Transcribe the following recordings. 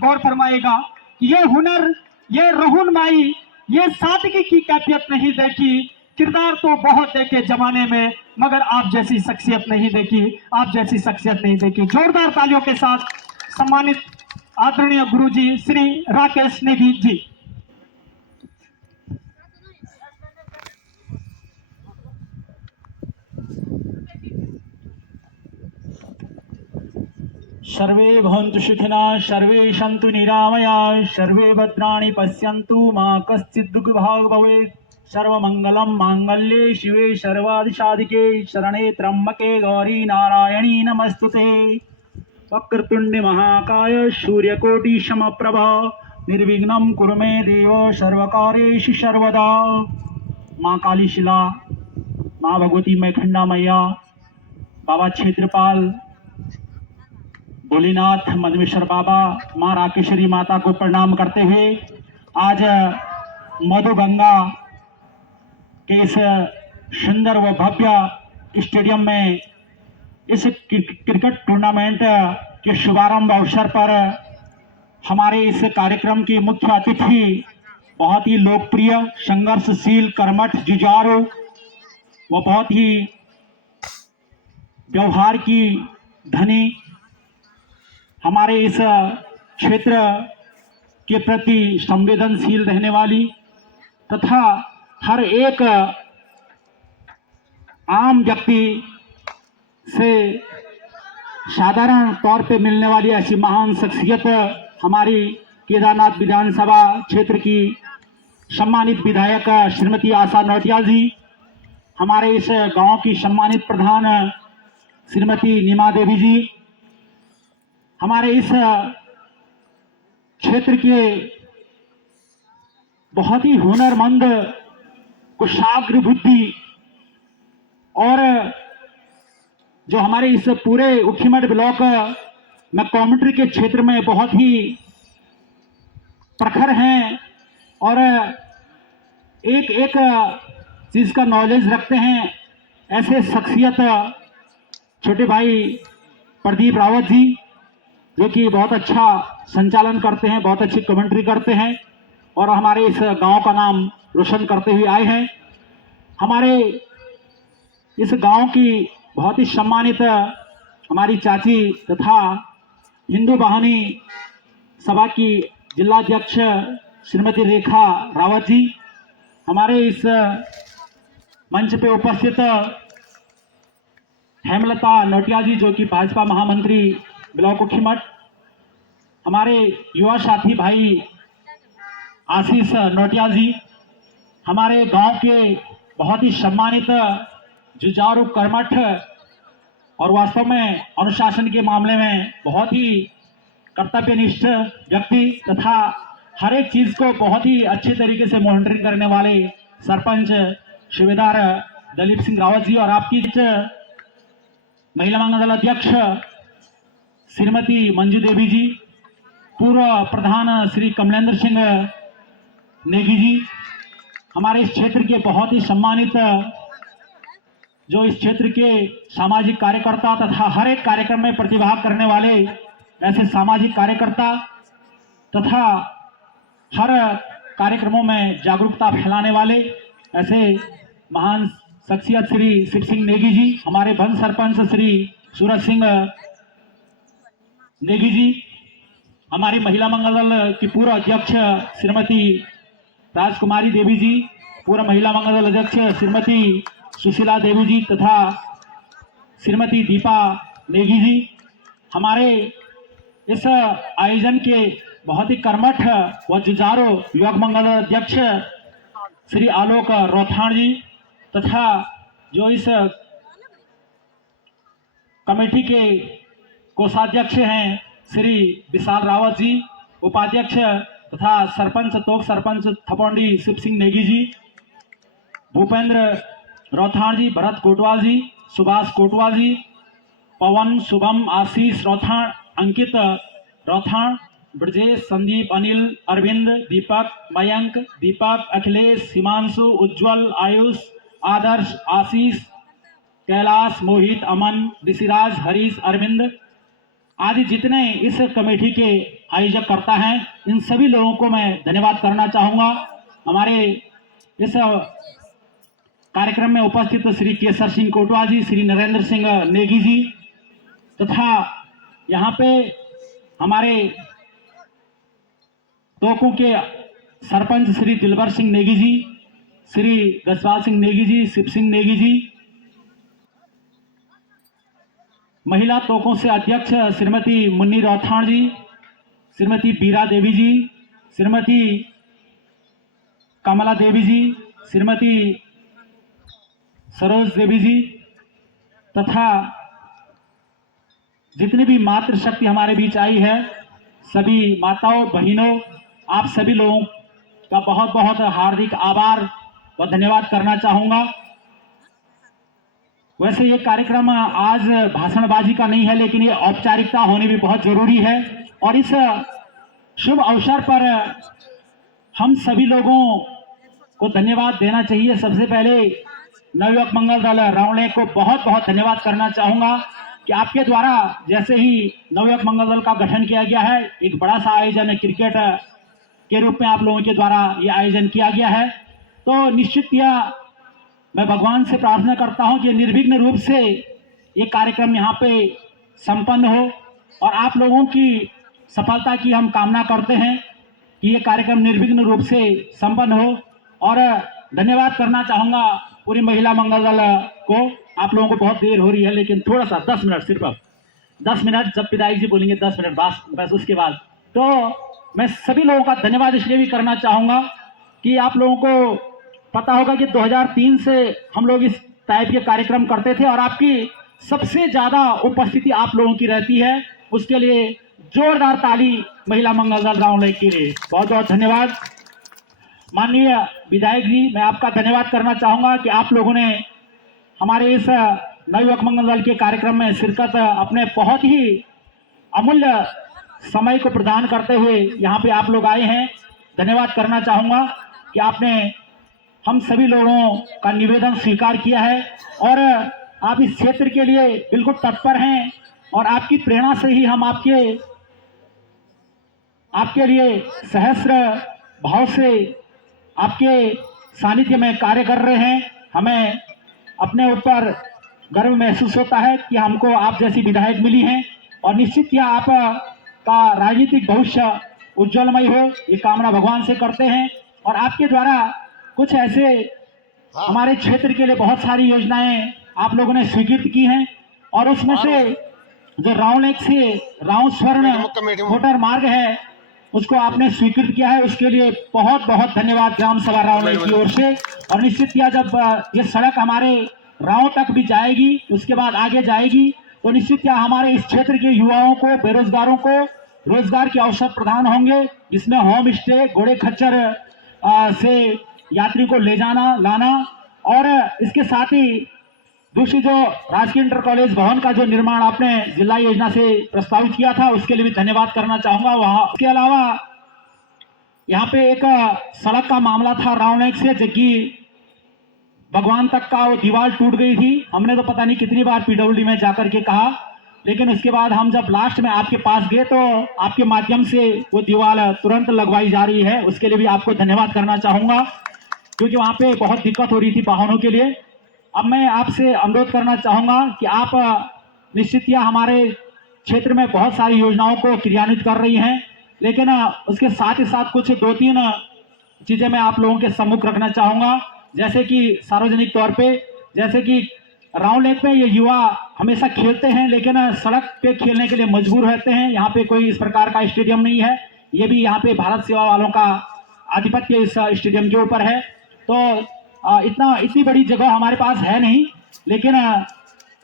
गौर फरमाएगा कि ये हुनर, ये रहनुमाई, ये सादगी की कैफियत नहीं देखी, किरदार तो बहुत देखे जमाने में, मगर आप जैसी शख्सियत नहीं देखी, आप जैसी शख्सियत नहीं देखी। जोरदार तालियों के साथ सम्मानित आदरणीय गुरुजी श्री राकेश नेगी जी। सर्वे भवन्तु सुखिनः, सर्वे सन्तु निरामयाः, सर्वे भद्राणि पश्यन्तु, मा कश्चित् दुःखभाग् भवेत्। सर्वमङ्गलं माङ्गल्ये शिवे सर्वादिसाधिके, शरणे त्र्यम्बके गौरी नारायणी नमस्तुते। वक्रतुण्ड महाकाय सूर्यकोटि समप्रभा, निर्विघ्नं कुरु मे देव सर्वकार्येषु सर्वदा। माँ काली शिला, माँ भगवती मैखंडा मैया, बाबा क्षेत्रपाल, भोलेनाथ मधुमेश्वर बाबा, माँ राकेश्वरी माता को प्रणाम करते हुए आज मधुगंगा के इस सुंदर व भव्य स्टेडियम में इस क्रिकेट टूर्नामेंट के शुभारंभ अवसर पर हमारे इस कार्यक्रम की मुख्य अतिथि बहुत ही लोकप्रिय, संघर्षशील, कर्मठ, जुझारू व बहुत ही व्यवहार की धनी, हमारे इस क्षेत्र के प्रति संवेदनशील रहने वाली तथा हर एक आम व्यक्ति से साधारण तौर पे मिलने वाली ऐसी महान शख्सियत हमारी केदारनाथ विधानसभा क्षेत्र की सम्मानित विधायक श्रीमती आशा नौटियाल जी, हमारे इस गांव की सम्मानित प्रधान श्रीमती नीमा देवी जी, हमारे इस क्षेत्र के बहुत ही हुनरमंद, कुशाग्र बुद्धि और जो हमारे इस पूरे उखीमठ ब्लॉक में कमेंट्री के क्षेत्र में बहुत ही प्रखर हैं और एक एक चीज का नॉलेज रखते हैं, ऐसे शख्सियत छोटे भाई प्रदीप रावत जी, जो कि बहुत अच्छा संचालन करते हैं, बहुत अच्छी कमेंट्री करते हैं और हमारे इस गांव का नाम रोशन करते हुए आए हैं। हमारे इस गांव की बहुत ही सम्मानित हमारी चाची तथा हिंदू वाहिनी सभा की जिलाध्यक्ष श्रीमती रेखा रावत जी, हमारे इस मंच पे उपस्थित हेमलता नौटियाल जी, जो कि भाजपा महामंत्री ब्लॉक उखीमठ, हमारे युवा साथी भाई आशीष नौटियाल जी, हमारे गांव के बहुत ही सम्मानित, जुझारू, कर्मठ और वास्तव में अनुशासन के मामले में बहुत ही कर्तव्यनिष्ठ व्यक्ति तथा हर एक चीज को बहुत ही अच्छे तरीके से मॉनिटरिंग करने वाले सरपंच सूबेदार दलीप सिंह रावत जी और आपकी महिला मंगल दल अध्यक्ष श्रीमती मंजू देवी जी, पूर्व प्रधान श्री कमलेंद्र सिंह नेगी जी, हमारे इस क्षेत्र के बहुत ही सम्मानित, जो इस क्षेत्र के सामाजिक कार्यकर्ता तथा हर एक कार्यक्रम में प्रतिभाग करने वाले ऐसे सामाजिक कार्यकर्ता तथा हर कार्यक्रमों में जागरूकता फैलाने वाले ऐसे महान शख्सियत श्री शिव सिंह नेगी जी, हमारे वन सरपंच श्री सूरज सिंह नेगी जी, हमारी महिला मंगल दल की पूर्व अध्यक्ष श्रीमती राजकुमारी देवी जी, पूर्व महिला मंगल दल अध्यक्ष श्रीमती सुशीला देवी जी तथा श्रीमती दीपा नेगी जी, हमारे इस आयोजन के बहुत ही कर्मठ व जुझारू युवक मंगल अध्यक्ष श्री आलोक रोथाण जी तथा जो इस कमेटी के कोषाध्यक्ष हैं श्री विशाल रावत जी, उपाध्यक्ष तथा सरपंच तोक सरपंच थपौंडी शिव सिंह नेगी जी, भूपेंद्र रोथाण जी, भरत कोटवाल जी, सुभाष कोटवाल जी, पवन, शुभम, आशीष रोथाण, अंकित रोथाण, ब्रजेश, संदीप, अनिल, अरविंद, दीपक, मयंक, दीपक, अखिलेश, हिमांशु, उज्जवल, आयुष, आदर्श, आशीष, कैलाश, मोहित, अमन, ऋषिराज, हरीश, अरविंद, आदि जितने इस कमेटी के आयोजक करता हैं, इन सभी लोगों को मैं धन्यवाद करना चाहूँगा। हमारे इस कार्यक्रम में उपस्थित श्री केसर सिंह कोटवा जी, श्री नरेंद्र सिंह नेगी जी तथा यहाँ पे हमारे तोकू के सरपंच श्री दिलबर सिंह नेगी जी, श्री गजपाल सिंह नेगी जी, शिव सिंह नेगी जी, महिला तोकों से अध्यक्ष श्रीमती मुन्नी रौथाण जी, श्रीमती बीरा देवी जी, श्रीमती कमला देवी जी, श्रीमती सरोज देवी जी तथा जितनी भी मातृशक्ति हमारे बीच आई है, सभी माताओं बहनों, आप सभी लोगों का बहुत बहुत हार्दिक आभार व धन्यवाद करना चाहूँगा। वैसे ये कार्यक्रम आज भाषणबाजी का नहीं है, लेकिन ये औपचारिकता होनी भी बहुत जरूरी है और इस शुभ अवसर पर हम सभी लोगों को धन्यवाद देना चाहिए। सबसे पहले नवयुवक मंगल दल रावणे को बहुत बहुत धन्यवाद करना चाहूँगा कि आपके द्वारा जैसे ही नवयुवक मंगल दल का गठन किया गया है, एक बड़ा सा आयोजन क्रिकेट के रूप में आप लोगों के द्वारा ये आयोजन किया गया है, तो निश्चित यह मैं भगवान से प्रार्थना करता हूं कि निर्विघ्न रूप से ये कार्यक्रम यहाँ पे संपन्न हो और आप लोगों की सफलता की हम कामना करते हैं कि ये कार्यक्रम निर्विघ्न रूप से संपन्न हो। और धन्यवाद करना चाहूँगा पूरी महिला मंगल दल को। आप लोगों को बहुत देर हो रही है, लेकिन थोड़ा सा 10 मिनट, सिर्फ 10 मिनट, जब पिताजी जी बोलेंगे 10 मिनट बस उसके बाद। तो मैं सभी लोगों का धन्यवाद इसलिए भी करना चाहूँगा कि आप लोगों को पता होगा कि 2003 से हम लोग इस टाइप के कार्यक्रम करते थे और आपकी सबसे ज़्यादा उपस्थिति आप लोगों की रहती है। उसके लिए जोरदार ताली महिला मंगल दल रावणे के लिए बहुत बहुत धन्यवाद। माननीय विधायक जी, मैं आपका धन्यवाद करना चाहूँगा कि आप लोगों ने हमारे इस नवयुवक मंगल दल के कार्यक्रम में शिरकत अपने बहुत ही अमूल्य समय को प्रदान करते हुए यहाँ पे आप लोग आए हैं। धन्यवाद करना चाहूँगा कि आपने हम सभी लोगों का निवेदन स्वीकार किया है और आप इस क्षेत्र के लिए बिल्कुल तत्पर हैं और आपकी प्रेरणा से ही हम आपके लिए सहस्र भाव से आपके सानिध्य में कार्य कर रहे हैं। हमें अपने ऊपर गर्व महसूस होता है कि हमको आप जैसी विधायक मिली हैं और निश्चित ही आप का राजनीतिक भविष्य उज्जवलमय हो, ये कामना भगवान से करते हैं। और आपके द्वारा कुछ ऐसे हमारे क्षेत्र के लिए बहुत सारी योजनाएं आप लोगों ने स्वीकृत की हैं और उसमें से जो रावलेक से राव स्वर्ण मोटर मार्ग है उसको आपने स्वीकृत किया है, उसके लिए बहुत बहुत धन्यवाद ग्राम सभा रावलेक की ओर से। और निश्चित किया जब ये सड़क हमारे राव तक भी जाएगी, उसके बाद आगे जाएगी, तो निश्चित क्या हमारे इस क्षेत्र के युवाओं को, बेरोजगारों को रोजगार के अवसर प्रदान होंगे, जिसमें होम स्टे, घोड़े खच्चर से यात्री को ले जाना लाना और इसके साथ ही दूसरी जो राजकीय इंटर कॉलेज भवन का जो निर्माण आपने जिला योजना से प्रस्तावित किया था, उसके लिए भी धन्यवाद करना चाहूंगा। वहां उसके अलावा यहाँ पे एक सड़क का मामला था रावलेक से जग्गी भगवान तक का, वो दीवार टूट गई थी। हमने तो पता नहीं कितनी बार पीडब्ल्यूडी में जाकर के कहा, लेकिन उसके बाद हम जब लास्ट में आपके पास गए तो आपके माध्यम से वो दीवार तुरंत लगवाई जा रही है। उसके लिए भी आपको धन्यवाद करना चाहूंगा क्योंकि वहाँ पे बहुत दिक्कत हो रही थी वाहनों के लिए। अब मैं आपसे अनुरोध करना चाहूँगा कि आप निश्चित या हमारे क्षेत्र में बहुत सारी योजनाओं को क्रियान्वित कर रही हैं, लेकिन उसके साथ ही साथ कुछ 2-3 चीज़ें मैं आप लोगों के सम्मुख रखना चाहूँगा। जैसे कि सार्वजनिक तौर पे, जैसे कि रावलेक में ये युवा हमेशा खेलते हैं लेकिन सड़क पे खेलने के लिए मजबूर रहते हैं। यहाँ पे कोई इस प्रकार का स्टेडियम नहीं है, ये भी यहाँ पे भारत सेवा वालों का आधिपत्य इस स्टेडियम के ऊपर है। तो इतनी बड़ी जगह हमारे पास है नहीं, लेकिन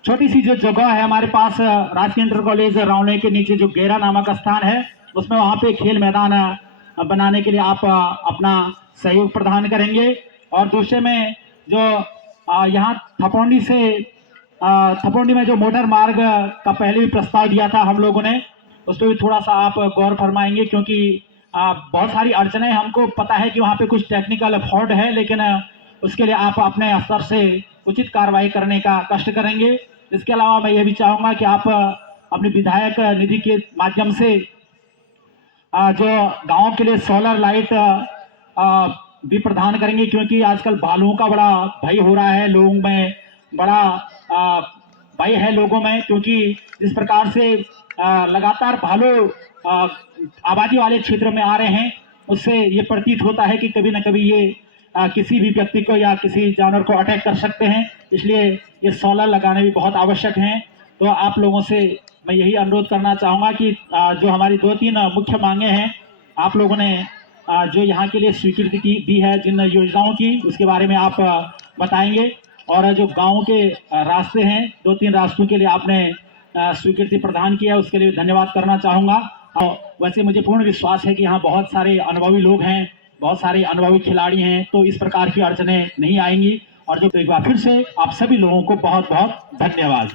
छोटी सी जो जगह है हमारे पास राजकीय इंटर कॉलेज रावलेक के नीचे जो गेरा नामक स्थान है, उसमें वहाँ पे खेल मैदान बनाने के लिए आप अपना सहयोग प्रदान करेंगे। और दूसरे में जो यहाँ थपोंडी में जो मोटर मार्ग का पहले भी प्रस्ताव दिया था हम लोगों ने, उस पर भी थोड़ा सा आप गौर फरमाएंगे क्योंकि बहुत सारी अड़चनें, हमको पता है कि वहाँ पे कुछ टेक्निकल फॉल्ट है, लेकिन उसके लिए आप अपने स्तर से उचित कार्रवाई करने का कष्ट करेंगे। इसके अलावा मैं ये भी चाहूँगा कि आप अपने विधायक निधि के माध्यम से जो गांव के लिए सोलर लाइट भी प्रदान करेंगे, क्योंकि आजकल भालुओं का बड़ा भय हो रहा है लोगों में, बड़ा भय है लोगों में, क्योंकि इस प्रकार से लगातार भालू आबादी वाले क्षेत्र में आ रहे हैं। उससे ये प्रतीत होता है कि कभी न कभी ये किसी भी व्यक्ति को या किसी जानवर को अटैक कर सकते हैं, इसलिए ये सोलर लगाने भी बहुत आवश्यक हैं। तो आप लोगों से मैं यही अनुरोध करना चाहूँगा कि जो हमारी 2-3 मुख्य मांगे हैं, आप लोगों ने जो यहाँ के लिए स्वीकृति दी है जिन योजनाओं की, उसके बारे में आप बताएंगे। और जो गाँव के रास्ते हैं, 2-3 रास्तों के लिए आपने स्वीकृति प्रदान किया, उसके लिए धन्यवाद करना चाहूँगा। और वैसे मुझे पूर्ण विश्वास है कि यहाँ बहुत सारे अनुभवी लोग हैं, बहुत सारे अनुभवी खिलाड़ी हैं, तो इस प्रकार की अड़चनें नहीं आएंगी। और जो एक बार फिर से आप सभी लोगों को बहुत बहुत धन्यवाद।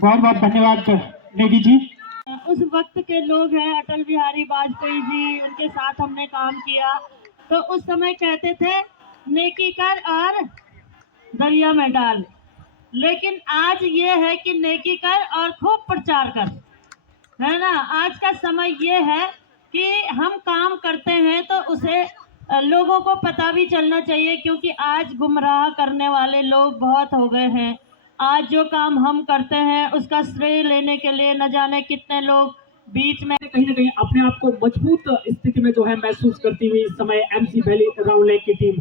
बहुत बहुत धन्यवाद नेगी जी। उस वक्त के लोग हैं अटल बिहारी वाजपेयी जी, उनके साथ हमने काम किया। तो उस समय कहते थे नेकी कर और दरिया में डाल, लेकिन आज ये है कि नेकी कर और खूब प्रचार कर, है ना। आज का समय ये है कि हम काम करते हैं तो उसे लोगों को पता भी चलना चाहिए, क्योंकि आज गुमराह करने वाले लोग बहुत हो गए हैं। आज जो काम हम करते हैं उसका श्रेय लेने के लिए न जाने कितने लोग बीच में कहीं ना कहीं अपने आप को मजबूत स्थिति में जो है महसूस करती हुई इस समय एमसी वैली राउंड लेक की टीम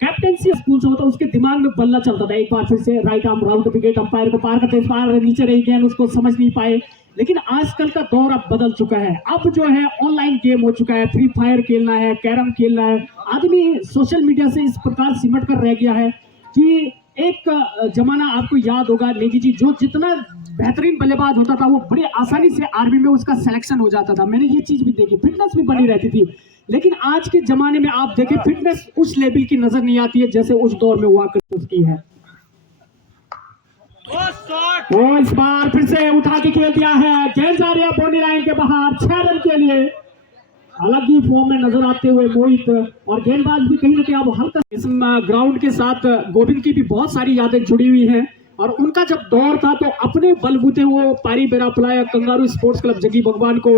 कैप्टेंसी स्कूल से होता, उसके दिमाग में बल्ला चलता था। एक बार फिर से right arm round wicket, umpire को पार करते, इस बार नीचे रही गेंद, उसको समझ नहीं पाए। लेकिन आजकल का दौर अब बदल चुका है। अब जो है ऑनलाइन गेम हो चुका है, फ्री फायर खेलना है, कैरम खेलना है। आदमी सोशल मीडिया से इस प्रकार सिमट कर रह गया है कि एक जमाना आपको याद होगा नेगी जी, जो जितना बेहतरीन बल्लेबाज होता था वो बड़ी आसानी से आर्मी में उसका सिलेक्शन हो जाता था। मैंने ये चीज भी देखी, फिटनेस भी बनी रहती थी। लेकिन आज के जमाने में आप देखें, फिटनेस उस लेवल की नजर नहीं आती है जैसे उस दौर में हुआ करती है। वो इस बार फिर से उठा के खेल दिया है, गेंद जा रही है बाउंड्री लाइन के बाहर 6 रन के लिए। अलग ही फॉर्म में नजर आते हुए मोहित, और गेंदबाज भी कहीं ना कहीं अब हल्का। इस ग्राउंड के साथ गोविंद की भी बहुत सारी यादें जुड़ी हुई हैं, और उनका जब दौर था तो अपने बलबूते वो पारी बेरा पुलाया कंगारू स्पोर्ट्स क्लब जगी भगवान को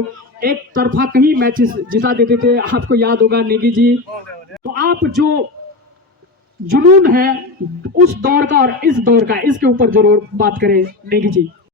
एक तरफा कहीं मैचेस जिता देते थे। आपको याद होगा नेगी जी। तो आप जो जुनून है उस दौर का और इस दौर का, इसके ऊपर जरूर बात करें नेगी जी।